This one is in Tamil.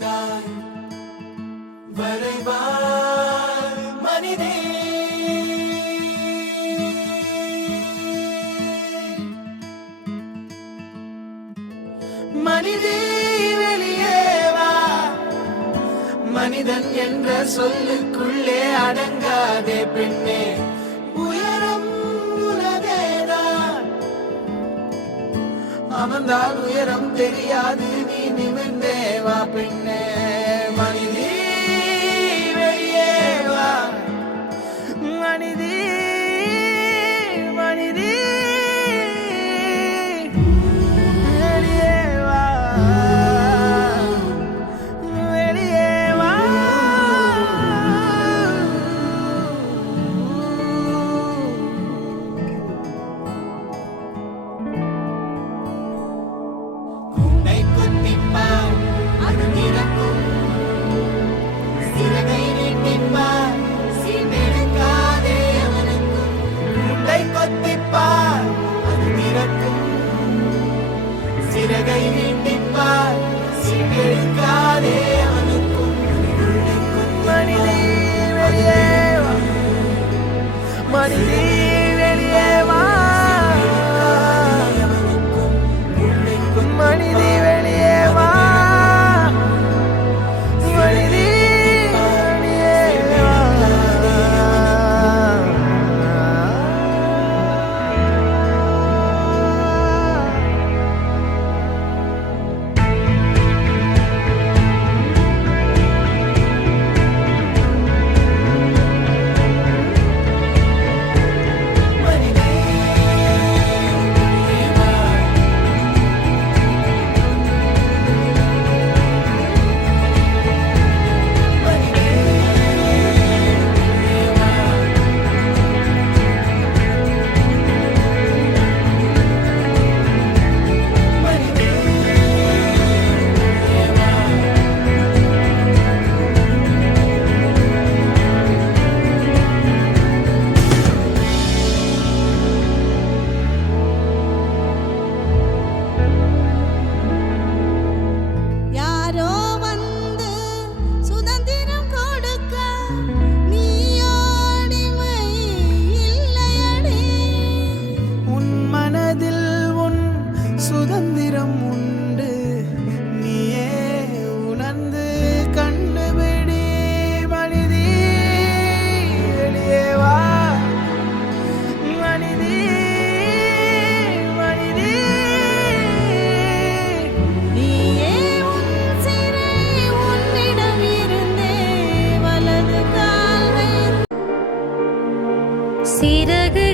மனதாய் வரைவாய் மனிதே. மனிதே வெளியே வா, மனிதன் என்ற சொல்லுக்குள்ளே அடங்காதே பெண்ணே. உயரம் உலகேதான், அமர்ந்தால் உயரம் தெரியாது, நீ நிமிர்ந்தே வா பெண்ணே. மனிதே வெளியே வா, மனிதே மனிதே வெளியே வா, வெளியே வா. உன்னை கொத்திப்பார் அது திறக்கும், சிறகை நீட்டிப்பார் சீண்டெடுக்காதே அவனுக்கும். உன்னை கொத்திப்பார் அது திறக்கும், சிறகை நீட்டிப்பார் சீண்டெடுக்காதே அவனுக்கும். மனிதே வெளியே வா, மனிதே வெளியே வா, மனிதே வெளியே வா, மனிதே வெளியே வா. மனிதே வெளியே வா, மனிதே வெளியே வா, மனிதே வெளியே வா. யாரோ வந்து சுதந்திரம் கொடுக்க நீயோடிமை இல்லையடி. உன் மனதில் உன் சுதந்திரம் உண்டு, நீயே உணர்ந்து கண்டுபிடி. மனிதே வெளியே வா, மனிதே மனிதே. நீயே உன் சிறை உன்னிடம் இருந்தே வலது கால் வைத்து சிறகு